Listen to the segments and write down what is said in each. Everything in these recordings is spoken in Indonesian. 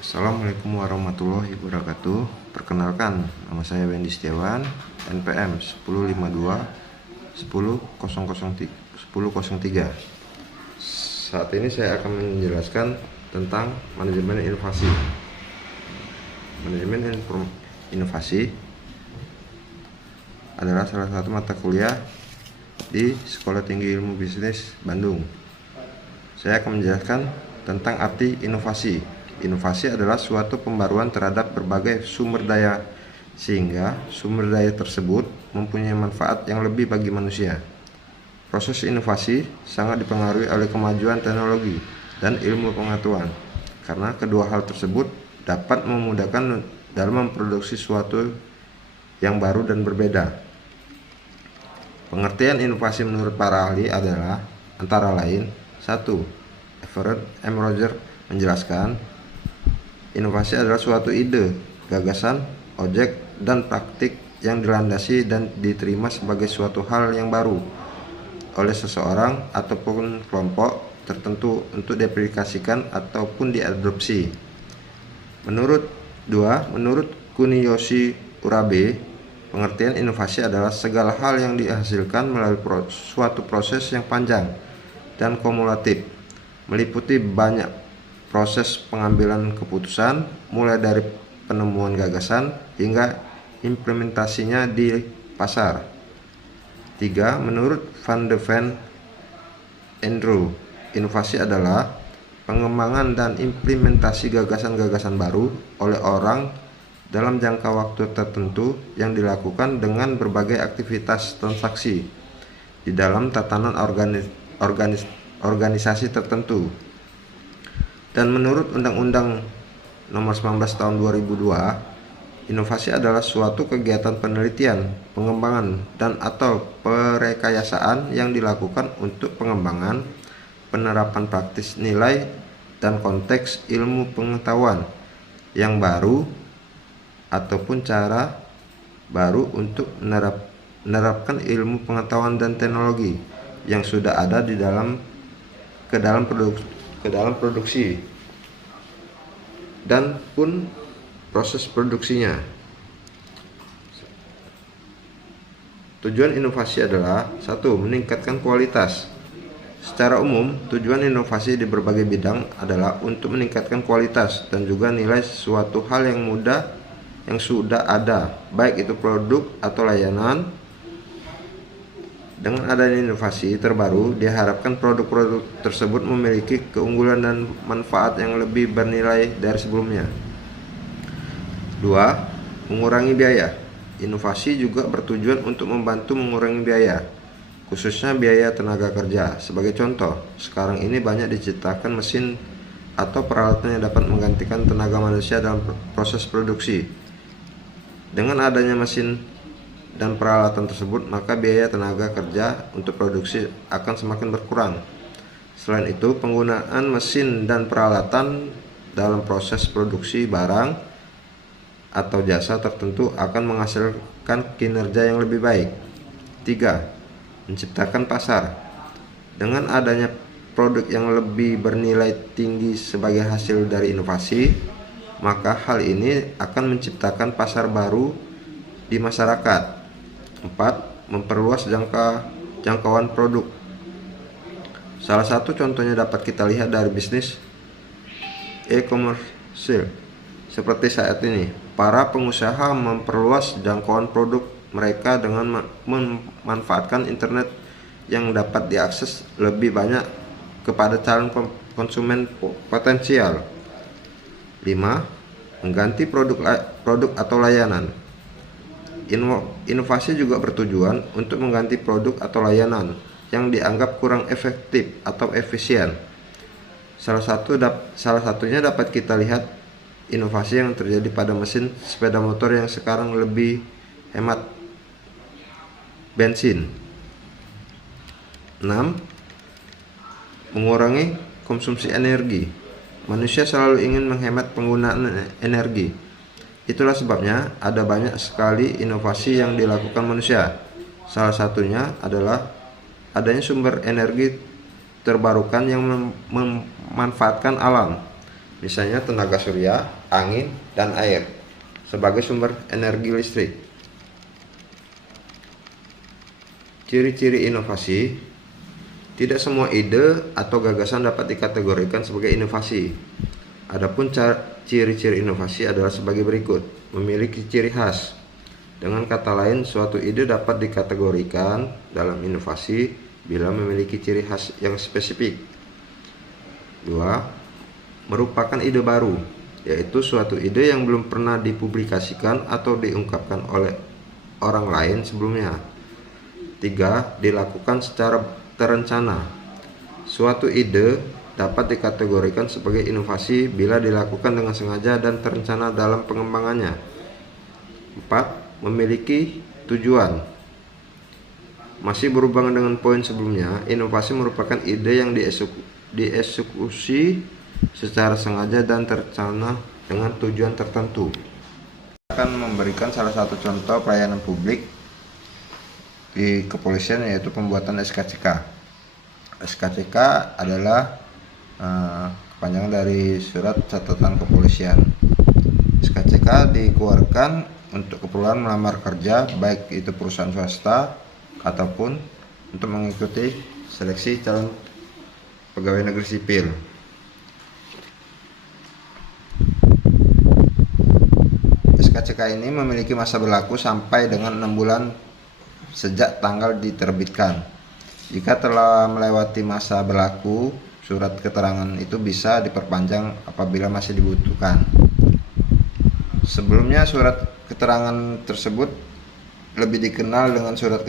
Assalamualaikum warahmatullahi wabarakatuh. Perkenalkan, nama saya Wendy Setiawan, NPM 1052 1003. Saat ini saya akan menjelaskan tentang manajemen inovasi. Manajemen inovasi adalah salah satu mata kuliah di Sekolah Tinggi Ilmu Bisnis Bandung. Saya akan menjelaskan tentang arti inovasi. Inovasi adalah suatu pembaruan terhadap berbagai sumber daya, sehingga sumber daya tersebut mempunyai manfaat yang lebih bagi manusia. Proses inovasi sangat dipengaruhi oleh kemajuan teknologi dan ilmu pengetahuan, karena kedua hal tersebut dapat memudahkan dalam memproduksi sesuatu yang baru dan berbeda. Pengertian inovasi menurut para ahli adalah antara lain: 1. Everett M. Roger menjelaskan, inovasi adalah suatu ide, gagasan, objek, dan praktik yang dilandasi dan diterima sebagai suatu hal yang baru oleh seseorang ataupun kelompok tertentu untuk diaplikasikan ataupun diadopsi. Menurut Kuniyoshi Urabe, pengertian inovasi adalah segala hal yang dihasilkan melalui suatu proses yang panjang dan kumulatif, meliputi banyak proses pengambilan keputusan, mulai dari penemuan gagasan hingga implementasinya di pasar. 3. Menurut Van de Ven Andrew, inovasi adalah pengembangan dan implementasi gagasan-gagasan baru oleh orang dalam jangka waktu tertentu yang dilakukan dengan berbagai aktivitas transaksi di dalam tatanan organisasi tertentu. Dan menurut Undang-Undang Nomor 19 Tahun 2002, inovasi adalah suatu kegiatan penelitian, pengembangan, dan atau perekayasaan yang dilakukan untuk pengembangan, penerapan praktis nilai, dan konteks ilmu pengetahuan yang baru ataupun cara baru untuk menerapkan ilmu pengetahuan dan teknologi yang sudah ada di dalam produksi dan pun proses produksinya. Tujuan inovasi adalah 1. Meningkatkan kualitas. Secara umum, tujuan inovasi di berbagai bidang adalah untuk meningkatkan kualitas dan juga nilai suatu hal yang sudah ada, baik itu produk atau layanan. Dengan adanya inovasi terbaru, diharapkan produk-produk tersebut memiliki keunggulan dan manfaat yang lebih bernilai dari sebelumnya. 2. Mengurangi biaya. Inovasi juga bertujuan untuk membantu mengurangi biaya, khususnya biaya tenaga kerja. Sebagai contoh, sekarang ini banyak diciptakan mesin atau peralatan yang dapat menggantikan tenaga manusia dalam proses produksi. Dengan adanya mesin dan peralatan tersebut, maka biaya tenaga kerja untuk produksi akan semakin berkurang. Selain itu, penggunaan mesin dan peralatan dalam proses produksi barang atau jasa tertentu akan menghasilkan kinerja yang lebih baik. 3. Menciptakan pasar. Dengan adanya produk yang lebih bernilai tinggi sebagai hasil dari inovasi, maka hal ini akan menciptakan pasar baru di masyarakat. 4. Memperluas jangkauan produk. Salah satu contohnya dapat kita lihat dari bisnis e-commerce seperti saat ini. Para pengusaha memperluas jangkauan produk mereka dengan memanfaatkan internet yang dapat diakses lebih banyak kepada calon konsumen potensial. 5. Mengganti produk atau layanan. Inovasi juga bertujuan untuk mengganti produk atau layanan yang dianggap kurang efektif atau efisien. Salah satunya dapat kita lihat inovasi yang terjadi pada mesin sepeda motor yang sekarang lebih hemat bensin. 6. Mengurangi konsumsi energi. Manusia selalu ingin menghemat penggunaan energi. Itulah sebabnya ada banyak sekali inovasi yang dilakukan manusia. Salah satunya adalah adanya sumber energi terbarukan yang memanfaatkan alam. misalnya tenaga surya, angin, dan air, sebagai sumber energi listrik. Ciri-ciri inovasi: tidak semua ide atau gagasan dapat dikategorikan sebagai inovasi. Adapun ciri-ciri inovasi adalah sebagai berikut: memiliki ciri khas. Dengan kata lain, suatu ide dapat dikategorikan dalam inovasi bila memiliki ciri khas yang spesifik. 2. Merupakan ide baru, yaitu suatu ide yang belum pernah dipublikasikan atau diungkapkan oleh orang lain sebelumnya. 3. Dilakukan secara terencana. Suatu ide dapat dikategorikan sebagai inovasi bila dilakukan dengan sengaja dan terencana dalam pengembangannya. 4. Memiliki tujuan. Masih berhubungan dengan poin sebelumnya, inovasi merupakan ide yang dieksekusi secara sengaja dan terencana dengan tujuan tertentu. Saya akan memberikan salah satu contoh pelayanan publik di kepolisian, yaitu pembuatan SKCK. SKCK adalah kepanjangan dari surat catatan kepolisian. SKCK dikeluarkan untuk keperluan melamar kerja, baik itu perusahaan swasta ataupun untuk mengikuti seleksi calon pegawai negeri sipil. SKCK ini memiliki masa berlaku sampai dengan 6 bulan sejak tanggal diterbitkan. Jika telah melewati masa berlaku, surat keterangan itu bisa diperpanjang apabila masih dibutuhkan. Sebelumnya, surat keterangan tersebut lebih dikenal dengan surat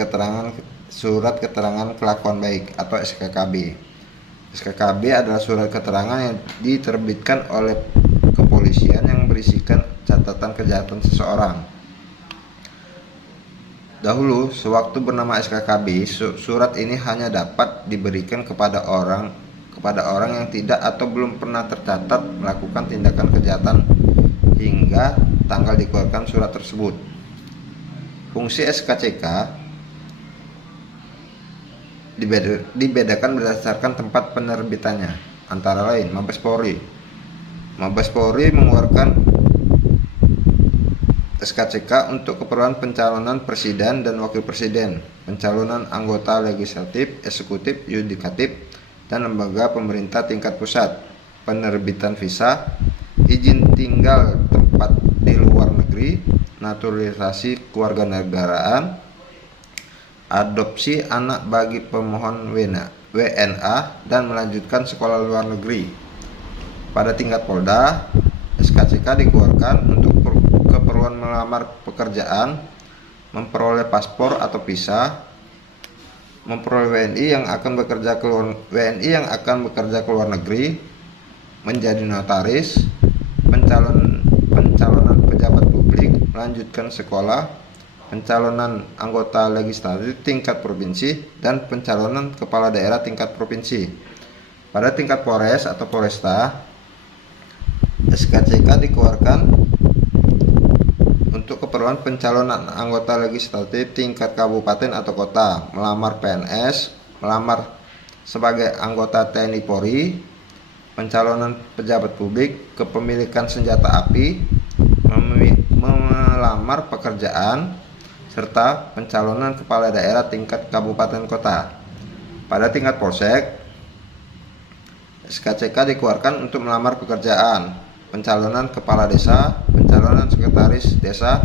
keterangan kelakuan baik atau SKKB. SKKB adalah surat keterangan yang diterbitkan oleh kepolisian yang berisikan catatan kejahatan seseorang. Dahulu, sewaktu bernama SKKB, surat ini hanya dapat diberikan kepada orang yang tidak atau belum pernah tercatat melakukan tindakan kejahatan hingga tanggal dikeluarkan surat tersebut. Fungsi SKCK dibedakan berdasarkan tempat penerbitannya, antara lain Mabes Polri. Mabes Polri mengeluarkan SKCK untuk keperluan pencalonan presiden dan wakil presiden, pencalonan anggota legislatif, eksekutif, yudikatif, dan lembaga pemerintah tingkat pusat, penerbitan visa, izin tinggal tempat di luar negeri, naturalisasi kewarganegaraan, adopsi anak bagi pemohon WNA, dan melanjutkan sekolah luar negeri. Pada tingkat Polda, SKCK dikeluarkan untuk keperluan melamar pekerjaan, memperoleh paspor atau visa, memperoleh WNI yang akan bekerja ke luar negeri, menjadi notaris, pencalonan pejabat publik, melanjutkan sekolah, pencalonan anggota legislatif tingkat provinsi, dan pencalonan kepala daerah tingkat provinsi. Pada tingkat Polres atau Polresta, SKCK dikeluarkan untuk keperluan pencalonan anggota legislatif tingkat kabupaten atau kota, melamar PNS, melamar sebagai anggota TNI Polri, pencalonan pejabat publik, kepemilikan senjata api, melamar pekerjaan, serta pencalonan kepala daerah tingkat kabupaten kota. Pada tingkat Polsek, SKCK dikeluarkan untuk melamar pekerjaan, pencalonan kepala desa, pencalonan sekretaris desa,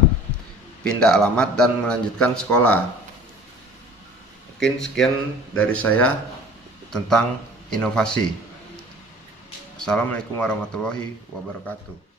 pindah alamat, dan melanjutkan sekolah. Mungkin sekian dari saya tentang inovasi. Assalamualaikum warahmatullahi wabarakatuh.